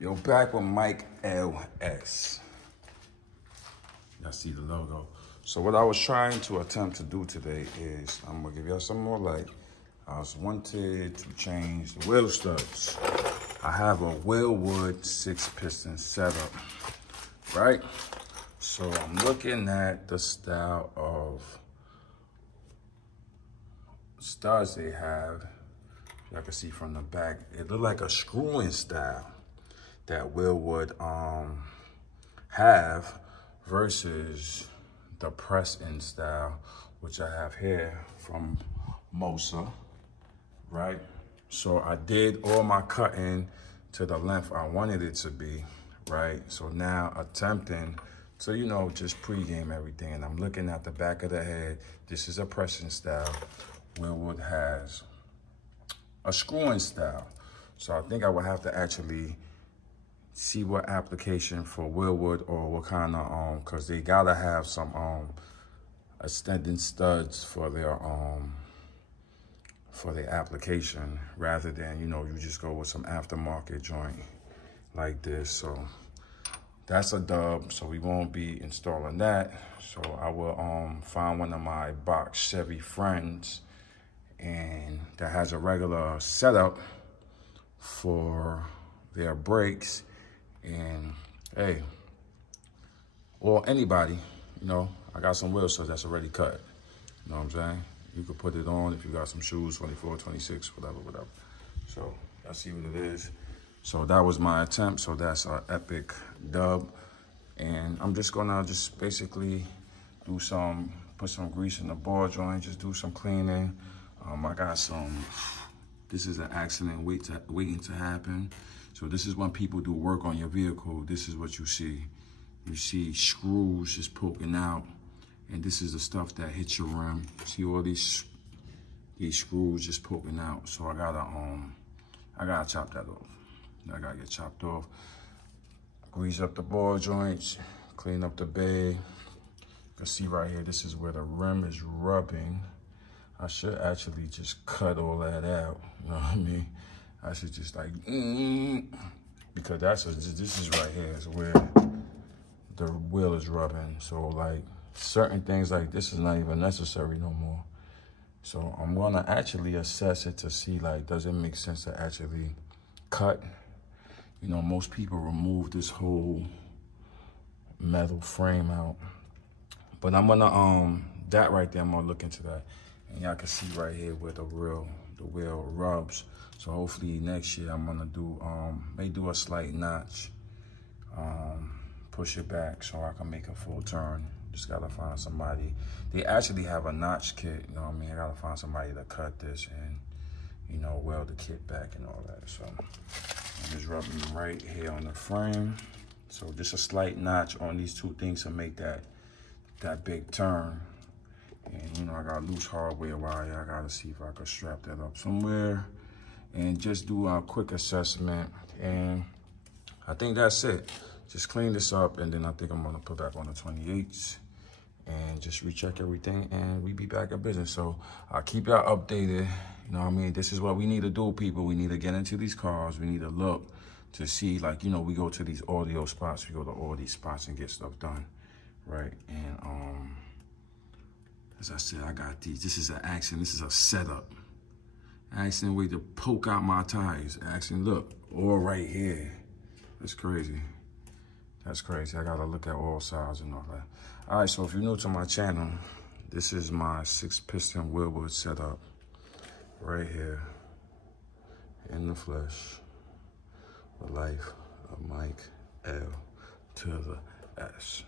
Yo, back with MykeLS. Y'all see the logo. So what I was trying to attempt to do today is, I'm gonna give y'all some more light. I was wanted to change the wheel studs. I have a Wilwood 6-piston setup, right? So I'm looking at the style of studs they have. Y'all can see from the back, it look like a screw-in style that Wilwood have versus the press-in style, which I have here from Mosa, right? So I did all my cutting to the length I wanted it to be, right? So now attempting to, you know, just pregame everything. And I'm looking at the back of the head. This is a pressing style. Wilwood has a screw-in style. So I think I would have to actually see what application for Wilwood or what kind of, cause they gotta have some extending studs for their application, rather than, you know, you just go with some aftermarket joint like this. So that's a dub, so we won't be installing that. So I will find one of my box Chevy friends and that has a regular setup for their brakes. And hey, or anybody, you know, I got some wheel studs that's already cut. You know what I'm saying? You could put it on if you got some shoes, 24, 26, whatever. So y'all see what it is. So that was my attempt. So that's an epic dub. And I'm just gonna basically do put some grease in the ball joint, just do some cleaning. I got some, this is an accident waiting to happen. So this is when people do work on your vehicle. This is what you see. You see screws just poking out. And this is the stuff that hits your rim. See all these screws just poking out. So I gotta chop that off. I gotta get chopped off. Grease up the ball joints, clean up the bay. You can see right here, this is where the rim is rubbing. I should actually just cut all that out, you know what I mean? I should just like, because this is right here is where the wheel is rubbing. So like certain things like this is not even necessary no more. So I'm gonna actually assess it to see, like, does it make sense to actually cut? You know, most people remove this whole metal frame out. But I'm gonna, that right there, I'm gonna look into that. And y'all can see right here where the wheel rubs. So hopefully next year I'm gonna do, may do a slight notch, push it back so I can make a full turn. Just gotta find somebody. They actually have a notch kit, you know what I mean? I gotta find somebody to cut this and, you know, weld the kit back and all that. So I'm just rubbing right here on the frame. So just a slight notch on these two things to make that big turn. And, you know, I got loose hardware wire. I gotta see if I can strap that up somewhere and just do a quick assessment. And I think that's it. Just clean this up, and then I think I'm gonna put back on the 28s and just recheck everything, and we be back in business. So I'll keep y'all updated. You know what I mean? This is what we need to do, people. We need to get into these cars. We need to look to see, like, you know, we go to these audio spots. We go to all these spots and get stuff done, right? And as I said, I got these. This is an accident. This is a setup. Accident way to poke out my tires. Accident, look, all right here. That's crazy. That's crazy. I gotta look at all sides and all that. All right, so if you're new to my channel, this is my 6-piston Wilwood setup right here in the flesh. The life of Myke L to the S.